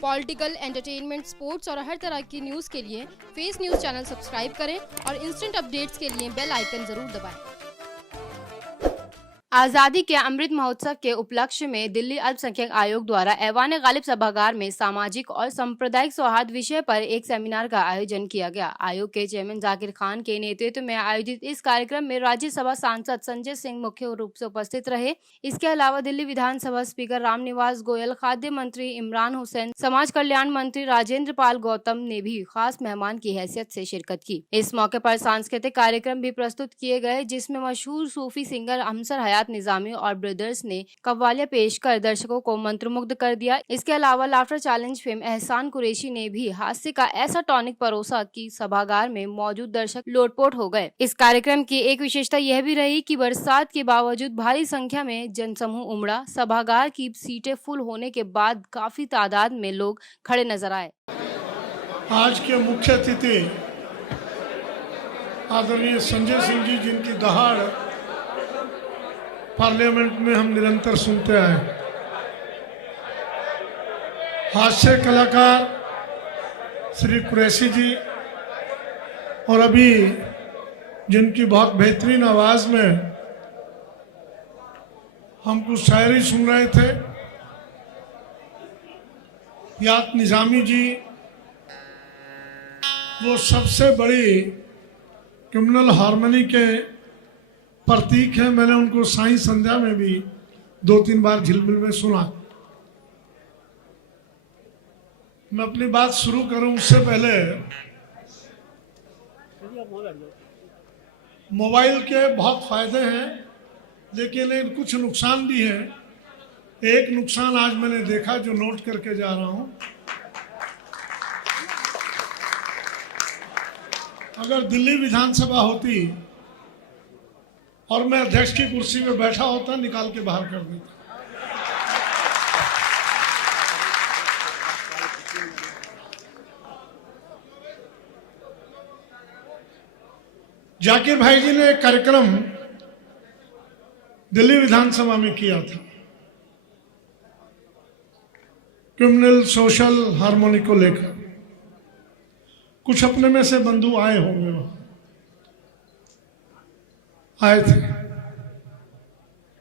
Political, entertainment, sports और हर तरह की न्यूज़ के लिए फेस न्यूज़ चैनल सब्सक्राइब करें और इंस्टेंट अपडेट्स के लिए बेल आइकन जरूर दबाएं। आज़ादी के अमृत महोत्सव के उपलक्ष्य में दिल्ली अल्पसंख्यक आयोग द्वारा ऐवान गालिब सभागार में सामाजिक और सांप्रदायिक सौहार्द विषय पर एक सेमिनार का आयोजन किया गया। आयोग के चेयरमैन जाकिर खान के नेतृत्व में आयोजित इस कार्यक्रम में राज्यसभा सांसद संजय सिंह मुख्य रूप से उपस्थित रहे। इसके अलावा दिल्ली विधानसभा स्पीकर रामनिवास गोयल, खाद्य मंत्री इमरान हुसैन, समाज कल्याण मंत्री राजेंद्र पाल गौतम ने भी खास मेहमान की हैसियत से शिरकत की। इस मौके पर सांस्कृतिक कार्यक्रम भी प्रस्तुत किए गए, जिसमें मशहूर सूफी सिंगर हमसर हयात निजामी और ब्रदर्स ने कव्वालियां पेश कर दर्शकों को मंत्रमुग्ध कर दिया। इसके अलावा लाफ्टर चैलेंज फेम एहसान कुरैशी ने भी हास्य का ऐसा टॉनिक परोसा कि सभागार में मौजूद दर्शक लोटपोट हो गए। इस कार्यक्रम की एक विशेषता यह भी रही कि बरसात के बावजूद भारी संख्या में जनसमूह उमड़ा। सभागार की सीटें फुल होने के बाद काफी तादाद में लोग खड़े नजर आए। आज के मुख्य अतिथि आदरणीय संजय सिंह जी, जिनकी दहाड़ पार्लियामेंट में हम निरंतर सुनते आए, हास्य कलाकार श्री कुरैशी जी, और अभी जिनकी बहुत बेहतरीन आवाज में हम कुछ शायरी सुन रहे थे, यात निजामी जी, वो सबसे बड़ी कम्युनल हार्मनी के प्रतीक है। मैंने उनको साई संध्या में भी 2-3 बार झिलमिल में सुना। मैं अपनी बात शुरू करूं उससे पहले मोबाइल के बहुत फायदे हैं, लेकिन कुछ नुकसान भी हैं। एक नुकसान आज मैंने देखा, जो नोट करके जा रहा हूं। अगर दिल्ली विधानसभा होती और मैं अध्यक्ष की कुर्सी में बैठा होता, निकाल के बाहर कर देता। जाकिर भाई जी ने एक कार्यक्रम दिल्ली विधानसभा में किया था, क्रिमिनल सोशल हार्मोनी को लेकर। कुछ अपने में से बंधु आए होंगे, वहां आए थे।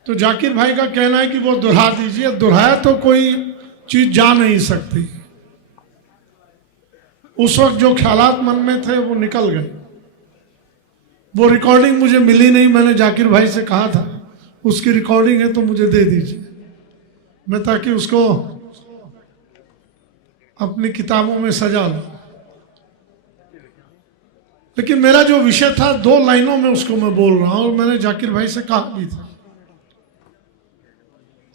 तो जाकिर भाई का कहना है कि वो दोहरा दीजिए। दोहराया तो कोई चीज जा नहीं सकती। उस वक्त जो ख्यालात मन में थे वो निकल गए। वो रिकॉर्डिंग मुझे मिली नहीं। मैंने जाकिर भाई से कहा था उसकी रिकॉर्डिंग है तो मुझे दे दीजिए, मैं ताकि उसको अपनी किताबों में सजा लूं। लेकिन मेरा जो विषय था, 2 लाइनों में उसको मैं बोल रहा हूं, और मैंने जाकिर भाई से कहा भी था,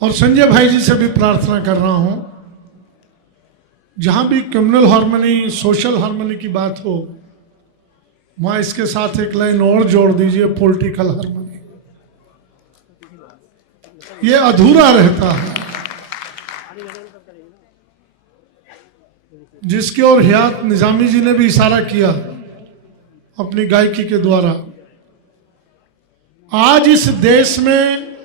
और संजय भाई जी से भी प्रार्थना कर रहा हूं, जहां भी कम्युनल हार्मनी, सोशल हार्मनी की बात हो, वहां इसके साथ एक लाइन और जोड़ दीजिए, पॉलिटिकल हार्मनी। ये अधूरा रहता है, जिसकी ओर हयात निजामी जी ने भी इशारा किया अपनी गायकी के द्वारा। आज इस देश में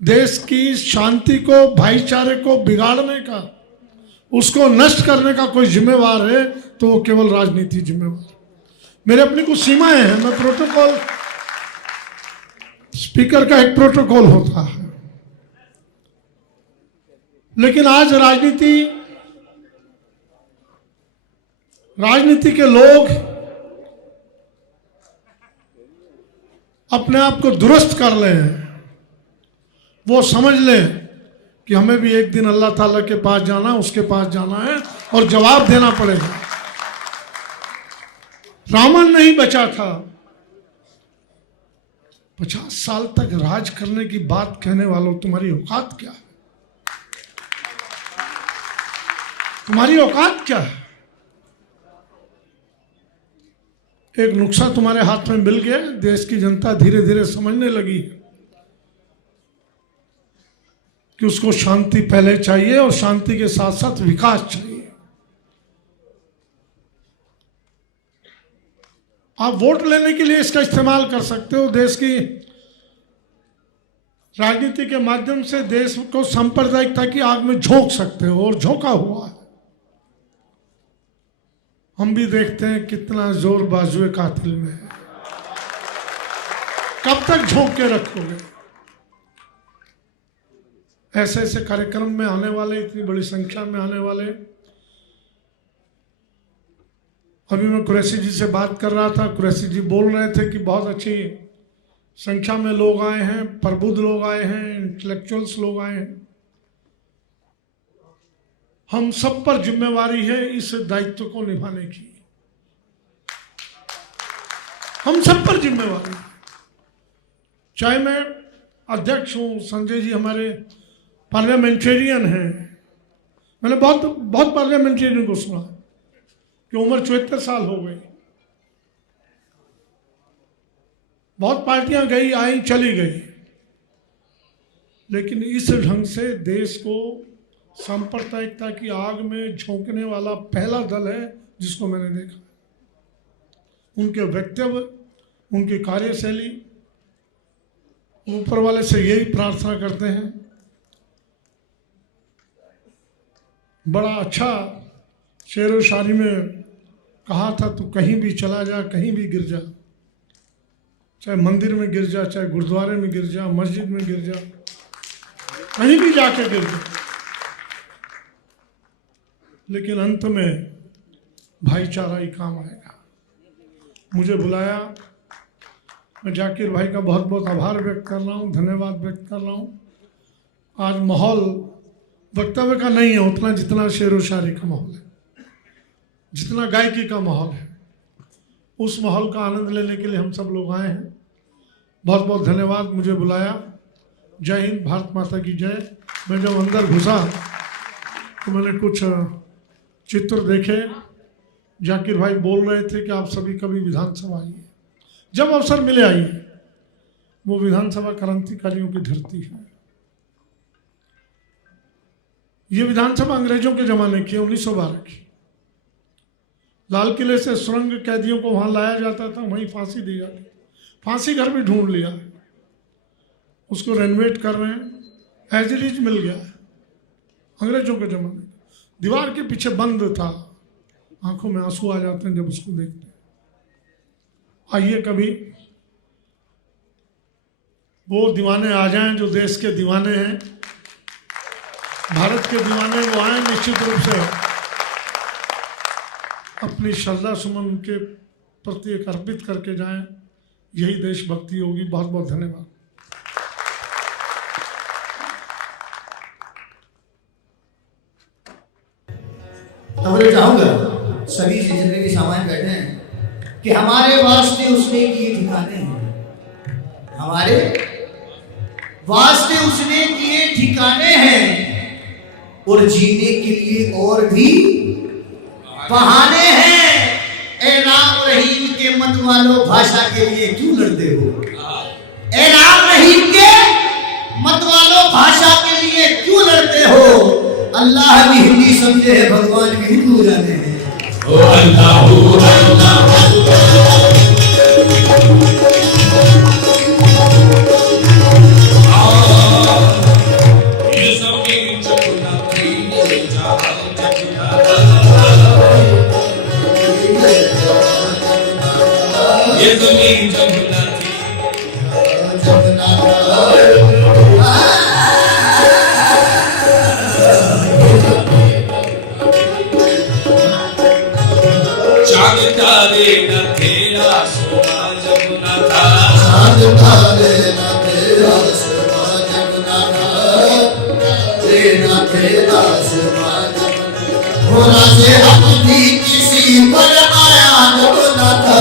देश की शांति को, भाईचारे को बिगाड़ने का, उसको नष्ट करने का कोई जिम्मेवार है तो वो केवल राजनीति जिम्मेवार है। मेरे अपनी कुछ सीमाएं हैं। मैं प्रोटोकॉल, स्पीकर का एक प्रोटोकॉल होता है, लेकिन आज राजनीति के लोग अपने आप को दुरुस्त कर लें। वो समझ लें कि हमें भी एक दिन अल्लाह ताला के पास जाना, उसके पास जाना है और जवाब देना पड़ेगा। रावण नहीं बचा था। 50 साल तक राज करने की बात कहने वालों, तुम्हारी औकात क्या है? तुम्हारी औकात क्या है? एक नुक्शा तुम्हारे हाथ में मिल गया। देश की जनता धीरे धीरे समझने लगी कि उसको शांति पहले चाहिए और शांति के साथ साथ विकास चाहिए। आप वोट लेने के लिए इसका इस्तेमाल कर सकते हो। देश की राजनीति के माध्यम से देश को सांप्रदायिकता की आग में झोंक सकते हो, और झोंका हुआ है। हम भी देखते हैं कितना जोर बाजुए कातिल में है। कब तक झोंक के रखोगे? ऐसे ऐसे कार्यक्रम में आने वाले, इतनी बड़ी संख्या में आने वाले। अभी मैं कुरैशी जी से बात कर रहा था, कुरैशी जी बोल रहे थे कि बहुत अच्छी संख्या में लोग आए हैं, प्रबुद्ध लोग आए हैं, इंटेलेक्चुअल्स लोग आए हैं। हम सब पर जिम्मेवारी है इस दायित्व को निभाने की। हम सब पर जिम्मेवारी है। चाहे मैं अध्यक्ष हूं, संजय जी हमारे पार्लियामेंटेरियन हैं। मैंने बहुत पार्लियामेंटेरियन को सुना कि उम्र 74 साल हो गई, बहुत पार्टियां गई आई चली गई, लेकिन इस ढंग से देश को सांप्रदायिकता की आग में झोंकने वाला पहला दल है जिसको मैंने देखा। उनके वक्तव्य, उनकी कार्यशैली, ऊपर वाले से यही प्रार्थना करते हैं। बड़ा अच्छा शेर व शायरी में कहा था, तू कहीं भी चला जा, कहीं भी गिर जा, चाहे मंदिर में गिर जा, चाहे गुरुद्वारे में गिर जा, मस्जिद में गिर जा, कहीं भी जाके गिर जा, लेकिन अंत में भाईचारा ही काम आएगा। मुझे बुलाया, मैं जाकिर भाई का बहुत बहुत आभार व्यक्त कर रहा हूँ, धन्यवाद व्यक्त कर रहा हूँ। आज माहौल वक्तव्य का नहीं है उतना जितना शेर व शायरी का माहौल है, जितना गायकी का माहौल है। उस माहौल का आनंद लेने के लिए हम सब लोग आए हैं। बहुत बहुत धन्यवाद, मुझे बुलाया। जय हिंद, भारत माता की जय। मैं जब अंदर घुसा तो मैंने कुछ चित्र देखे। जाकिर भाई बोल रहे थे कि आप सभी कभी विधानसभा आइए, जब अवसर मिले आइए। वो विधानसभा क्रांतिकारियों की धरती है। ये विधानसभा अंग्रेजों के जमाने की है, 1912 की। लाल किले से सुरंग कैदियों को वहां लाया जाता था, वहीं फांसी दी जाती। फांसी घर भी ढूंढ लिया, उसको रेनोवेट कर रहे हैं, एज इट इज मिल गया है। अंग्रेजों के जमाने दीवार के पीछे बंद था, आंखों में आंसू आ जाते हैं जब उसको देखते हैं। आइए कभी वो दीवाने आ जाएं जो देश के दीवाने हैं, भारत के दीवाने। वो आए निश्चित रूप से अपनी श्रद्धा सुमन उनके प्रति एक अर्पित करके जाएं। यही देशभक्ति होगी। बहुत बहुत धन्यवाद। तो मैं चाहूंगा सभी से जितने भी सामान बैठे हैं कि हमारे वास्ते उसने किए ठिकाने हैं, हमारे वास्ते उसने किए ठिकाने हैं, और जीने के लिए और भी बहाने हैं। ए राम रहीम के मत वालों भाषा के लिए क्यों लड़ते हो? ए राम रहीम के मत वालों भाषा के लिए क्यों लड़ते हो? अल्लाह भी हिंदी समझे है, भगवान भी हिंदू जाने हैं। ओ अल्लाह ये ज़मीन जमुना थी, चाँद तारे न थे, आसमां जमुना था। चाँद तारे न थे, आसमां जमुना था। न थे, आसमां जमुना। होना से हक भी किसी पर आया जमुना था।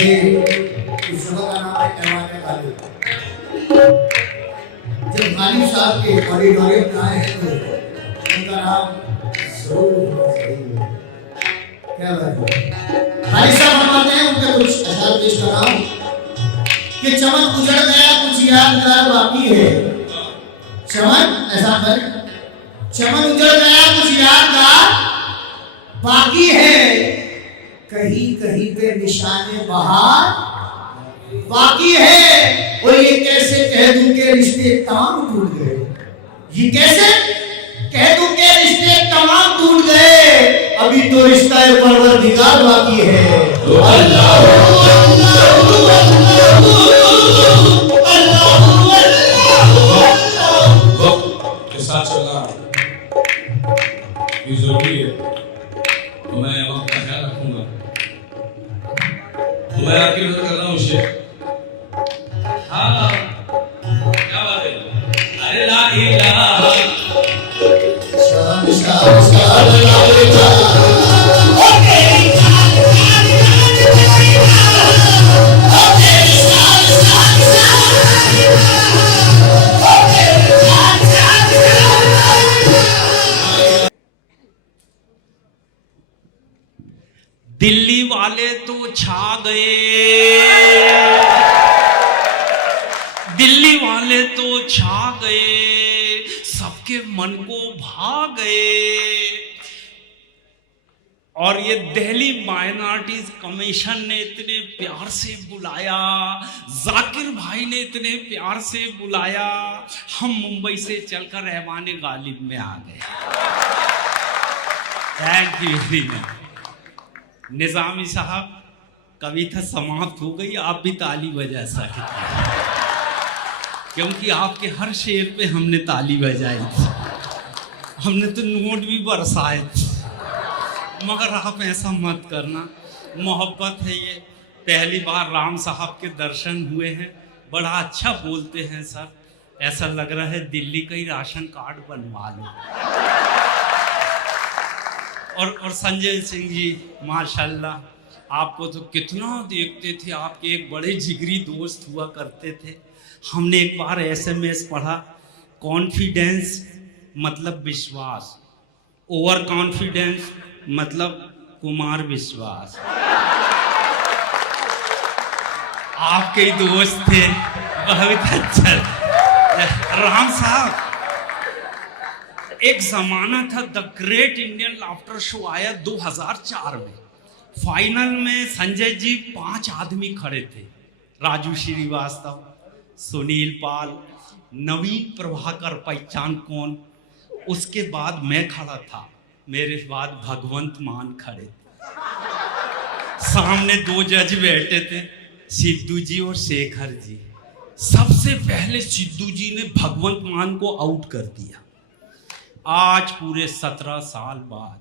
ये इस जगह का नाम है ऐवान गालिब। जब गालिब साहब के ऑडिटोरियम में आए हैं तो उनका नाम जरूर होना चाहिए। क्या बात है? गालिब साहब फरमाते हैं, उनके कुछ अशार पेश कर रहा हूं कि चमन उजड़ गया कुछ यादगार बाकी है। चमन ऐसा कर, चमन उजड़ गया कुछ यादगार बाकी है, कहीं कहीं पे निशाने बहार बाकी है। और ये कैसे कह दूं के रिश्ते तमाम टूट गए, ये कैसे कह दूं के रिश्ते तमाम टूट गए, अभी तो रिश्ता परवरदिगार बाकी है। साथ चलना ये जरूरी है, तो मैं वक्त का ख्याल रखूंगा। तो मैं आपकी मदद कर रहा हूँ शेख। हाँ क्या बात है? अरे ला इलाहा दिल्ली वाले तो छा गए, दिल्ली वाले तो छा गए, सबके मन को भा गए। और ये दिल्ली माइनॉरिटीज कमीशन ने इतने प्यार से बुलाया, जाकिर भाई ने इतने प्यार से बुलाया, हम मुंबई से चलकर ऐवान गालिब में आ गए। Thank you very much. Nizami साहब, कविता समाप्त हो गई, आप भी ताली बजा सकते, क्योंकि आपके हर शेर पे हमने ताली बजाई थी, हमने तो नोट भी बरसाए थे, मगर आप ऐसा मत करना, मोहब्बत है ये। पहली बार राम साहब के दर्शन हुए हैं, बड़ा अच्छा बोलते हैं सर, ऐसा लग रहा है दिल्ली का ही राशन कार्ड बनवा लो। और संजय सिंह जी माशाल्लाह, आपको तो कितना देखते थे, आपके एक बड़े जिगरी दोस्त हुआ करते थे। हमने एक बार SMS पढ़ा, कॉन्फिडेंस मतलब विश्वास, ओवर कॉन्फिडेंस मतलब कुमार विश्वास। आपके ही दोस्त थे, बहुत अच्छा। राम साहब, एक जमाना था the great Indian laughter show आया 2004 में, फाइनल में संजय जी 5 आदमी खड़े थे, राजू श्रीवास्तव, सुनील पाल, नवीन प्रभाकर, पहचान कौन, उसके बाद मैं खड़ा था, मेरे बाद भगवंत मान खड़े थे, सामने 2 जज बैठे थे, सिद्धू जी और शेखर जी। सबसे पहले सिद्धू जी ने भगवंत मान को आउट कर दिया। आज पूरे 17 साल बाद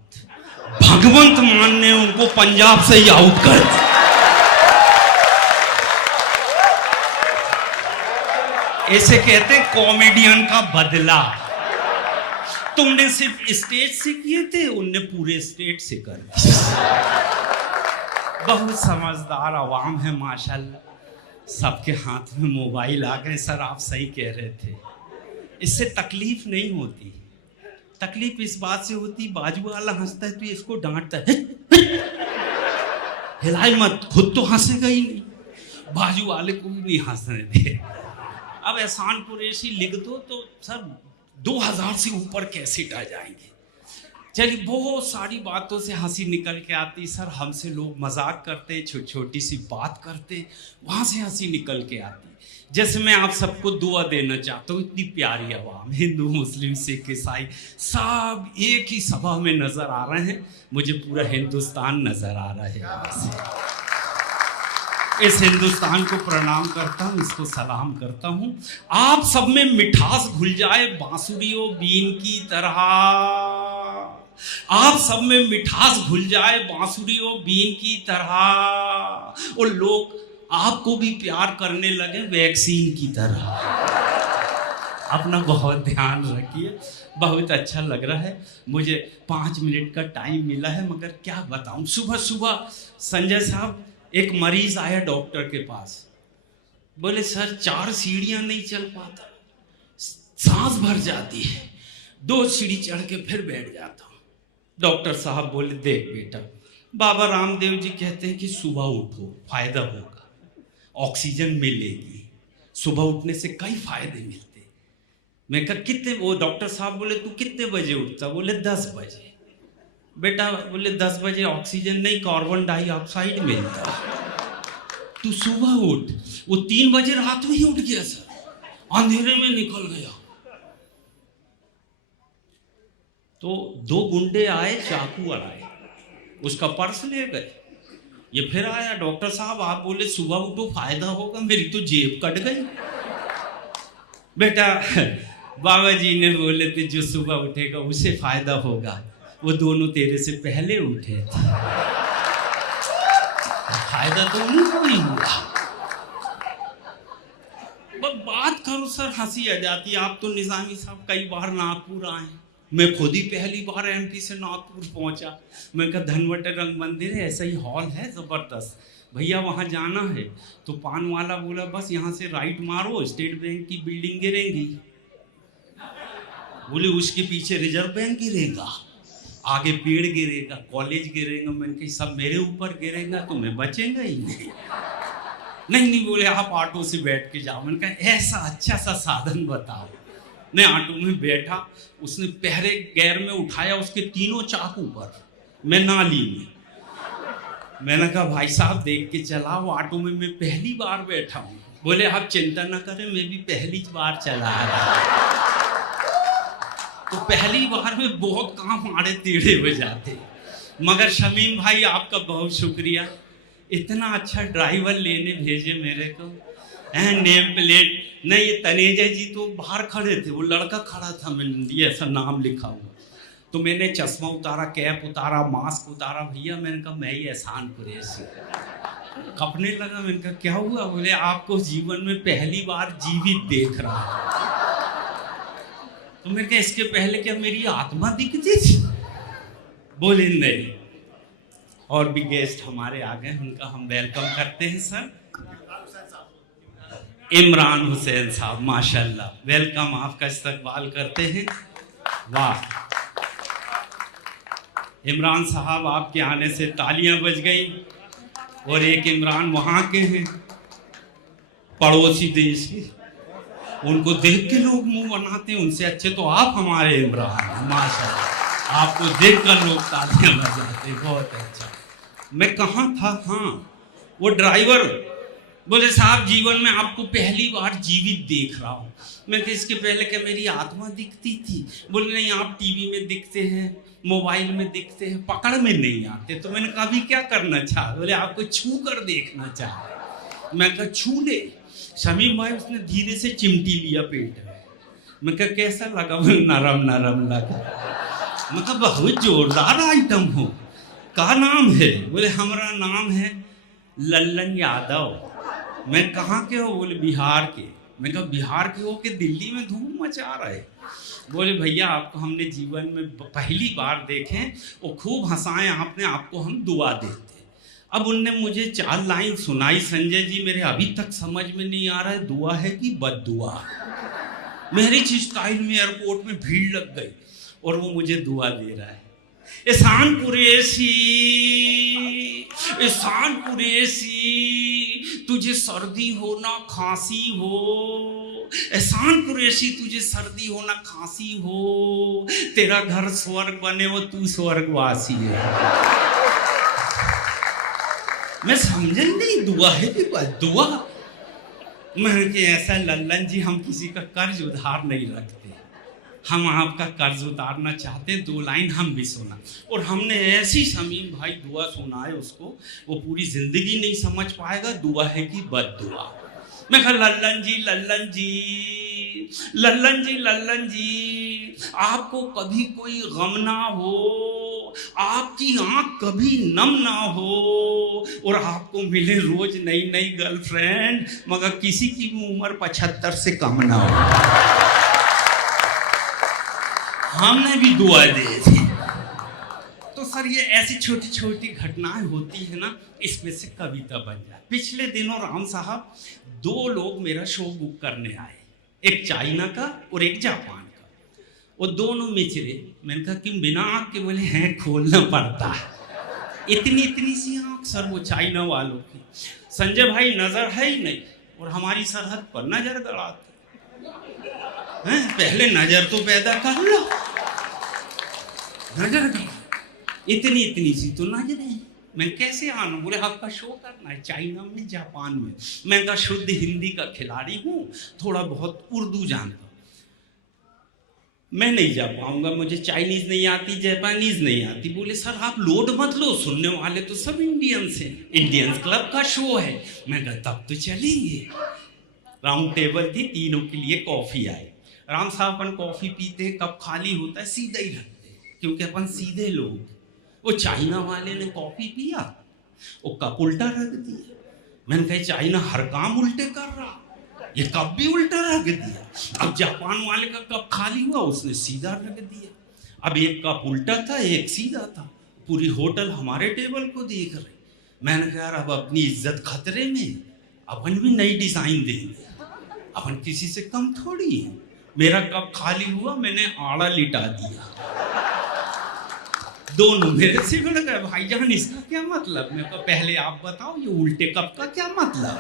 भगवंत मान ने उनको पंजाब से ही आउट कर दिया। ऐसे कहते हैं कॉमेडियन का बदला। तुमने सिर्फ स्टेज से किए थे, उनने पूरे स्टेट से कर दिया। बहुत समझदार आवाम है माशाल्लाह, सबके हाथ में मोबाइल आ गए। सर आप सही कह रहे थे, इससे तकलीफ नहीं होती, तकलीफ इस बात से होती बाजू वाला हंसता है तो इसको डांटता है, हिलाई मत, खुद तो हंसेगा ही नहीं, बाजू वाले को भी नहीं हंसने दे। अब एहसान कुरैशी लिख दो तो सर 2000 से ऊपर कैसेट आ जाएंगे। चलिए, बहुत सारी बातों से हंसी निकल के आती सर, हमसे लोग मजाक करते, छोटी सी बात करते, वहां से हंसी निकल के आती। जैसे मैं आप सबको दुआ देना चाहता हूँ, इतनी प्यारी आवाम, हिंदू मुस्लिम सिख ईसाई सब एक ही सभा में नजर आ रहे हैं, मुझे पूरा हिंदुस्तान नजर आ रहा है। इस हिंदुस्तान को प्रणाम करता हूँ, इसको सलाम करता हूँ। आप सब में मिठास घुल जाए बांसुरियों बीन की तरह, आप सब में मिठास घुल जाए बांसुरियों बीन की तरह, और लोग आपको भी प्यार करने लगे वैक्सीन की तरह। अपना बहुत ध्यान रखिए। बहुत अच्छा लग रहा है, मुझे 5 मिनट का टाइम मिला है, मगर क्या बताऊं, सुबह सुबह संजय साहब एक मरीज आया डॉक्टर के पास, बोले सर 4 सीढ़ियां नहीं चल पाता, सांस भर जाती है, 2 सीढ़ी चढ़ के फिर बैठ जाता हूँ। डॉक्टर साहब बोले देख बेटा, बाबा रामदेव जी कहते हैं कि सुबह उठो, फायदा होगा, ऑक्सीजन मिलेगी, सुबह उठने से कई फायदे मिलते। मैं कहा कितने, वो डॉक्टर साहब बोले तू कितने बजे उठता? बोले 10 बजे। बेटा बोले 10 बजे ऑक्सीजन नहीं, कार्बन डाइऑक्साइड मिलता, तू सुबह उठ। वो 3 बजे रात में ही उठ गया सर, अंधेरे में निकल गया। तो 2 गुंडे आए, चाकू आए, उसका पर्स ले गए। ये फिर आया, डॉक्टर साहब आप बोले सुबह उठो फायदा होगा, मेरी तो जेब कट गई। बेटा बाबा जी ने बोले थे जो सुबह उठेगा उसे फायदा होगा, वो दोनों तेरे से पहले उठे थे, फायदा तो उनको ही हुआ। बात करो सर, हंसी आ जाती है। आप तो निजामी साहब कई बार नागपुर आए, मैं खुद ही पहली बार एमपी से नागपुर पहुंचा। मैं कहा धनवटर रंग मंदिर है, ऐसा ही हॉल है जबरदस्त, भैया वहाँ जाना है। तो पान वाला बोला बस यहाँ से राइट मारो, स्टेट बैंक की बिल्डिंग गिरेंगी। बोले उसके पीछे रिजर्व बैंक गिरेगा, आगे पेड़ गिरेगा, कॉलेज गिरेगा। मैंने कहा सब मेरे ऊपर गिरेगा तो मैं बचेगा ही नहीं। नहीं बोले आप ऑटो से बैठ के जाओ। मैंने कहा ऐसा अच्छा सा साधन बताओ। मैं ऑटो में बैठा, उसने पहले गैर में उठाया, उसके 3 चाकू पर, मैं नाली में। मैंने कहा भाई साहब देख के चलाओ, ऑटो में मैं पहली बार बैठा हूँ। बोले आप चिंता ना करें, मैं भी पहली बार चला रहा। तो पहली बार में बहुत काम आड़े टेढ़े हो जाते, मगर शमीम भाई आपका बहुत शुक्रिया, इतना अच्छा ड्राइवर लेने भेजे मेरे को। नेम प्लेट नहीं, ये तनेजा जी तो बाहर खड़े थे, वो लड़का खड़ा था, मैंने ऐसा नाम लिखा हुआ। तो मैंने चश्मा उतारा, कैप उतारा, मास्क उतारा, भैया मैंने कहा मैं ही एहसान कुरैशी। कपने लगा, मैंने कहा क्या हुआ? बोले आपको जीवन में पहली बार जीवित देख रहा हूं। तो मैंने कहा इसके पहले क्या मेरी आत्मा दिखती थी? बोले नहीं। और भी गेस्ट हमारे आ गए, उनका हम वेलकम करते हैं सर। इमरान हुसैन साहब, माशाल्लाह, वेलकम, आपका इस्तकबाल करते हैं। वाह इमरान साहब, आपके आने से तालियां बज गई। और एक इमरान वहाँ के हैं, पड़ोसी देश के, उनको देख के लोग मुंह बनाते हैं, उनसे अच्छे तो आप हमारे इमरान हैं, माशाल्लाह, आपको देख कर लोग तालियां बजाते, बहुत अच्छा। मैं कहाँ था? हाँ, वो ड्राइवर बोले साहब जीवन में आपको पहली बार जीवित देख रहा हूँ। मैं तो इसके पहले क्या मेरी आत्मा दिखती थी? बोले नहीं, आप टीवी में दिखते हैं, मोबाइल में दिखते हैं, पकड़ में नहीं आते। तो मैंने कहा अभी क्या करना चाहा? बोले आपको छू कर देखना चाहा। मैं कहा छू ले। शमीम भाई उसने धीरे से चिमटी लिया पेट में। मैं कहा कैसा लगा? बोले नरम नरम लगा। मैं कहा बहुत जोरदार आइटम हो, क्या नाम है? बोले हमारा नाम है लल्लन यादव। मैं कहाँ के हो? बोले बिहार के। मैं कहा बिहार के हो कि दिल्ली में धूम मचा रहे? बोले भैया आपको हमने जीवन में पहली बार देखें, वो खूब हंसाएं आपने, आपको हम दुआ देते। अब उनने मुझे 4 लाइन सुनाई, संजय जी मेरे अभी तक समझ में नहीं आ रहा है दुआ है कि बद्दुआ। मेरी स्टाइल में एयरपोर्ट में भीड़ लग गई और वो मुझे दुआ दे रहा है। एहसान कुरैशी, एहसान कुरैशी, तुझे सर्दी हो ना खांसी हो, एहसान कुरैशी तुझे सर्दी हो ना खांसी हो, तेरा घर स्वर्ग बने वो तू स्वर्गवासी है। मैं समझ नहीं दुआ है कि दुआ। मैंने कि ऐसा लल्लन जी हम किसी का कर्ज उधार नहीं रखते, हम आपका कर्ज उतारना चाहते, 2 लाइन हम भी सुना। और हमने ऐसी शमीम भाई दुआ सुनाए उसको, वो पूरी जिंदगी नहीं समझ पाएगा दुआ है कि बद्दुआ। मैं कहा लल्लन जी लल्लन जी लल्लन जी लल्लन जी, आपको कभी कोई गम ना हो, आपकी आंख कभी नम ना हो, और आपको मिले रोज नई नई गर्लफ्रेंड, मगर किसी की भी उम्र 75 से कम ना हो। हमने भी दुआ दी थी। तो सर ये ऐसी छोटी छोटी घटनाएं होती है ना, इसमें से कविता बन जाए। पिछले दिनों राम साहब 2 लोग मेरा शो बुक करने आए, एक चाइना का और एक जापान का। वो दोनों मिचरे, मैंने कहा कि बिना आँख के, बोले हैं खोलना पड़ता है। इतनी इतनी सी आँख सर वो चाइना वालों की। संजय भाई नजर है ही नहीं और हमारी सरहद पर नजर गड़ाते हैं। पहले नजर तो पैदा कर लो, नजर गड़ा, इतनी इतनी सी तो नजरें। मैं कैसे आना? बोले आपका शो करना है चाइना में, जापान में। मैं कहा शुद्ध हिंदी का खिलाड़ी हूँ, थोड़ा बहुत उर्दू जानता हूँ, मैं नहीं जा पाऊंगा, मुझे चाइनीज नहीं आती, जापानीज नहीं आती। बोले सर आप लोड मत लो, सुनने वाले तो सब इंडियंस हैं, इंडियंस क्लब का शो है। मैं कहा तब तो चलेंगे। राउंड टेबल थी, तीनों के लिए कॉफी आई। राम साहब अपन कॉफी पीते हैं, कप खाली होता है सीधा ही रखते हैं, क्योंकि अपन सीधे लोग। वो चाइना वाले ने कॉफी पिया, वो कप उल्टा रख दिया। मैंने कहा चाइना हर काम उल्टे कर रहा, ये कप भी उल्टा रख दिया। अब जापान वाले का कप खाली हुआ, उसने सीधा रख दिया। अब एक कप उल्टा था, एक सीधा था। पूरी होटल हमारे टेबल को देख रही। मैंने कहा अब अपनी इज्जत खतरे में, अपन भी नई डिजाइन देंगे, अपन किसी से कम थोड़ी है। मेरा कप खाली हुआ, मैंने आड़ा लिटा दिया। दोनों मेरे से बिगड़ गए, भाईजान इसका क्या मतलब? मैं कहा पहले आप बताओ ये उल्टे कप का क्या मतलब?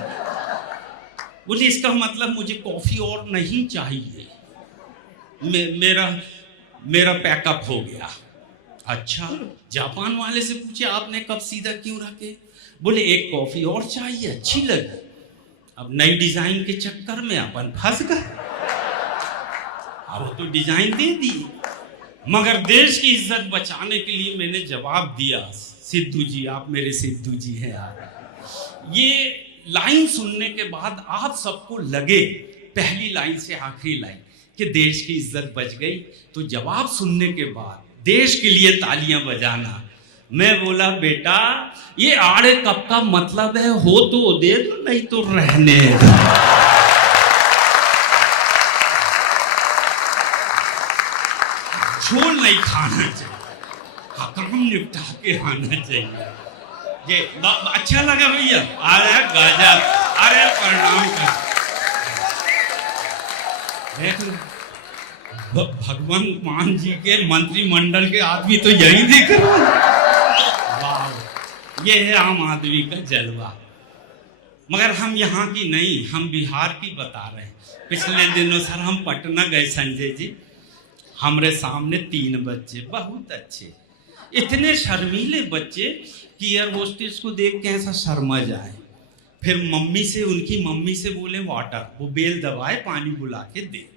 बोले इसका मतलब मुझे कॉफी और नहीं चाहिए, मेरा पैकअप हो गया। अच्छा, जापान वाले से पूछे आपने कप सीधा क्यों रखे? बोले एक कॉफी और चाहिए, अच्छी लगी। अब नई डिजाइन के चक्कर में अपन फंस गए। अब तो डिजाइन दे दी, मगर देश की इज्जत बचाने के लिए मैंने जवाब दिया, सिद्धू जी आप मेरे सिद्धू जी हैं यार। ये लाइन सुनने के बाद आप सबको लगे, पहली लाइन से आखिरी लाइन, कि देश की इज्जत बच गई, तो जवाब सुनने के बाद देश के लिए तालियां बजाना। मैं बोला बेटा ये आड़े कप का मतलब है, हो तो दे दो, नहीं तो रहने दो। झोल नहीं खाना चाहिए, काम निपटा के आना चाहिए। ये अच्छा लगा भैया? अरे गजब, अरे प्रणाम कर। भगवान मान जी के मंत्रिमंडल के आदमी तो यही दिख रहा है। वाह, ये है आम आदमी का जलवा। मगर हम यहाँ की नहीं, हम बिहार की बता रहे हैं। पिछले दिनों सर हम पटना गए संजय जी, हमारे सामने 3 बच्चे बहुत अच्छे, इतने शर्मीले बच्चे कि एयर होस्टेस को देख के ऐसा शर्मा जाए। फिर मम्मी से, उनकी मम्मी से बोले वाटर, वो बेल दबाए पानी बुला के दे।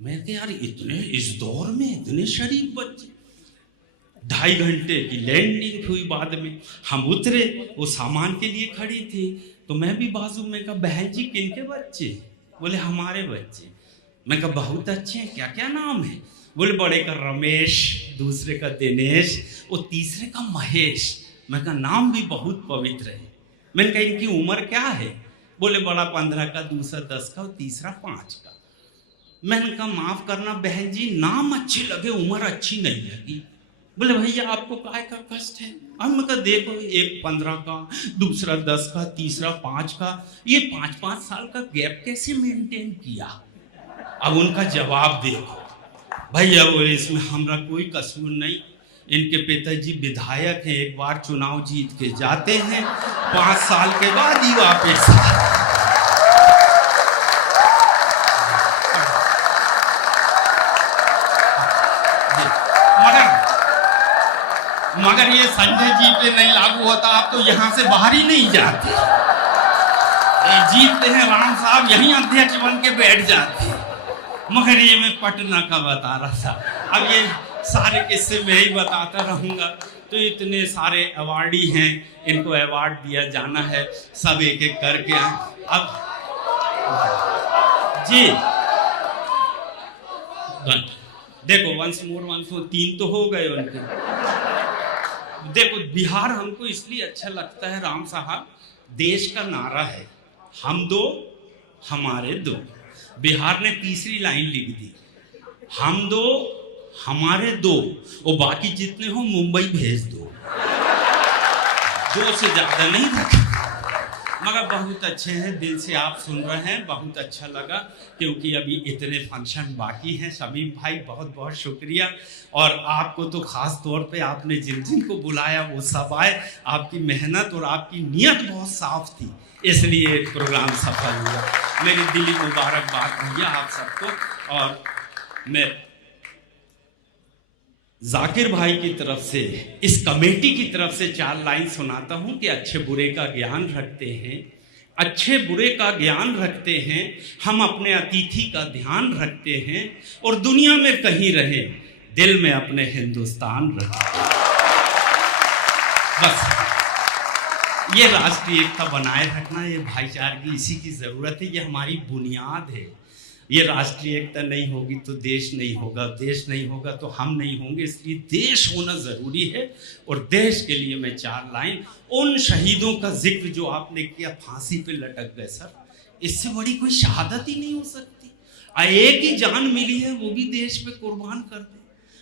मैं कहा यार इतने इस दौर में इतने शरीफ बच्चे। 2.5 घंटे की लैंडिंग हुई, बाद में हम उतरे, वो सामान के लिए खड़ी थी, तो मैं भी बाजू में कहा बहन जी किनके बच्चे? बोले हमारे बच्चे। मैं कहा बहुत अच्छे हैं, क्या क्या नाम है? बोले बड़े का रमेश, दूसरे का दिनेश, और तीसरे का महेश। मैं कहा नाम भी बहुत पवित्र है। मैंने कहा इनकी उम्र क्या है? बोले बड़ा 15 का, दूसरा 10 का और तीसरा 5 का। मैंने कहा माफ करना बहन जी, नाम अच्छे लगे, उम्र अच्छी नहीं लगी। बोले भैया आपको काय का कष्ट है? अब मैं कहा देखो एक 15 का, दूसरा 10 का, तीसरा 5 का, ये 5-5 साल का गैप कैसे मेंटेन किया? अब उनका जवाब देखो। भैया बोले इसमें हमारा कोई कसूर नहीं, इनके पिताजी विधायक हैं, एक बार चुनाव जीत के जाते हैं, 5 साल के बाद ही वापस। मगर ये संजय जी पे नहीं लागू होता, आप तो यहाँ से बाहर ही नहीं जाते। जीतते हैं राम साहब, यहीं अध्यक्ष बन के बैठ जाते। मगर ये मैं पटना का बता रहा था। अब ये सारे किस्से मैं ही बताता रहूँगा, तो इतने सारे अवार्डी हैं, इनको अवार्ड दिया जाना है, सब एक एक करके। अब जी देखो वंस मोर 3 तो हो गए उनके। देखो बिहार हमको इसलिए अच्छा लगता है राम साहब, देश का नारा है हम दो हमारे दो। बिहार ने तीसरी लाइन लिख दी, हम दो हमारे 2 और बाकी जितने हो मुंबई भेज दो, 2 से ज्यादा नहीं रखे। मगर बहुत अच्छे हैं, दिल से आप सुन रहे हैं, बहुत अच्छा लगा, क्योंकि अभी इतने फंक्शन बाकी हैं। शमीम भाई बहुत बहुत शुक्रिया, और आपको तो खास तौर पे आपने जिन जिन को बुलाया वो सब आए। आपकी मेहनत और आपकी नीयत बहुत साफ थी, इसलिए प्रोग्राम सफल हुआ। मेरी दिली मुबारकबाद भैया आप सबको। और मैं जाकिर भाई की तरफ से, इस कमेटी की तरफ से 4 लाइन सुनाता हूं कि अच्छे बुरे का ज्ञान रखते हैं, अच्छे बुरे का ज्ञान रखते हैं, हम अपने अतिथि का ध्यान रखते हैं, और दुनिया में कहीं रहे दिल में अपने हिंदुस्तान रखते हैं। बस ये राष्ट्रीय एकता बनाए रखना, ये भाईचारगी, इसी की जरूरत है, ये हमारी बुनियाद है। ये राष्ट्रीय एकता नहीं होगी तो देश नहीं होगा, देश नहीं होगा तो हम नहीं होंगे, इसलिए देश होना जरूरी है। और देश के लिए मैं 4 लाइन, उन शहीदों का जिक्र जो आपने किया, फांसी पे लटक गए सर, इससे बड़ी कोई शहादत ही नहीं हो सकती। एक ही जान मिली है, वो भी देश पे कुर्बान कर दे।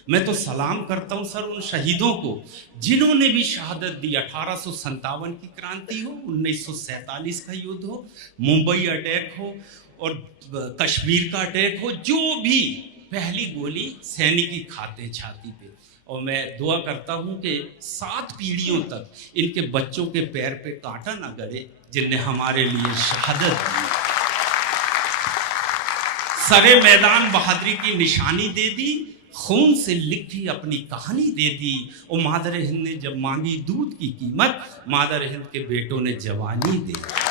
मैं तो सलाम करता हूं सर उन शहीदों को जिन्होंने भी शहादत दी। 1857 की क्रांति हो, 1947 का युद्ध हो, मुंबई अटैक हो और कश्मीर का अटैक हो, जो भी पहली गोली सैनिक की खाते छाती पे। और मैं दुआ करता हूं कि 7 पीढ़ियों तक इनके बच्चों के पैर पे कांटा ना गड़े, जिनने हमारे लिए शहादत दी, सरे मैदान बहादुरी की निशानी दे दी, खून से लिखी अपनी कहानी दे दी। और मादर हिंद ने जब मांगी दूध की कीमत, मादर हिंद के बेटों ने जवानी दे दी।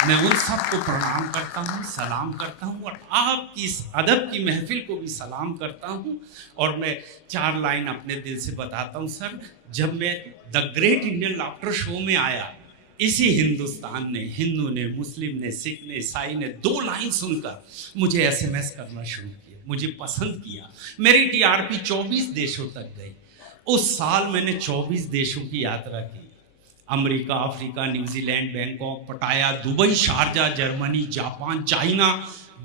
मैं उन सबको प्रणाम करता हूँ, सलाम करता हूँ, और आपकी इस अदब की महफिल को भी सलाम करता हूँ। और मैं 4 लाइन अपने दिल से बताता हूँ सर। जब मैं the great Indian laughter show में आया, इसी हिंदुस्तान ने, हिंदू ने, मुस्लिम ने, सिख ने, ईसाई ने 2 लाइन सुनकर मुझे SMS करना शुरू किया, मुझे पसंद किया। मेरी TRP 24 देशों तक गई। उस साल मैंने 24 देशों की यात्रा की, अमेरिका, अफ्रीका, न्यूजीलैंड, बैंकॉक, पटाया, Dubai, Sharjah, Germany, Japan, China.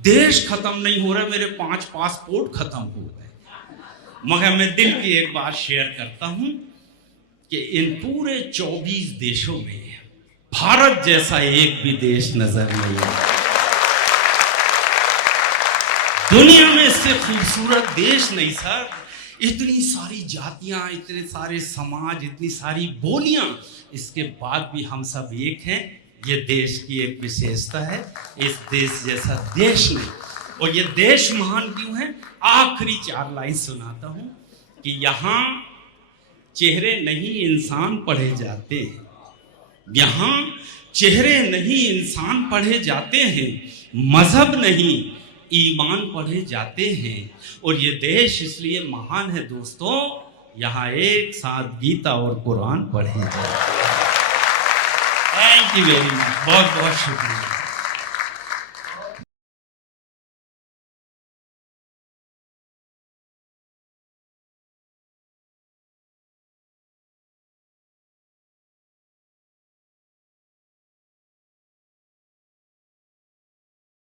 देश खत्म नहीं हो रहा, मेरे 5 पासपोर्ट खत्म हो गए। मगर मैं दिल की एक बात शेयर करता हूं कि इन पूरे 24 देशों में भारत जैसा एक भी देश नजर नहीं आता। दुनिया में इससे खूबसूरत देश नहीं सर। इतनी सारी जातियां, इतने सारे समाज, इतनी सारी बोलियां, इसके बाद भी हम सब एक हैं। ये देश की एक विशेषता है, इस देश जैसा देश नहीं। और ये देश महान क्यों है? आखिरी 4 लाइन सुनाता हूं कि यहाँ चेहरे नहीं इंसान पढ़े जाते हैं, यहाँ चेहरे नहीं इंसान पढ़े जाते हैं, मजहब नहीं ईमान पढ़े जाते हैं। और ये देश इसलिए महान है दोस्तों, यहाँ एक साथ गीता और कुरान पढ़े जाते हैं। थैंक यू वेरी मच, बहुत बहुत शुक्रिया।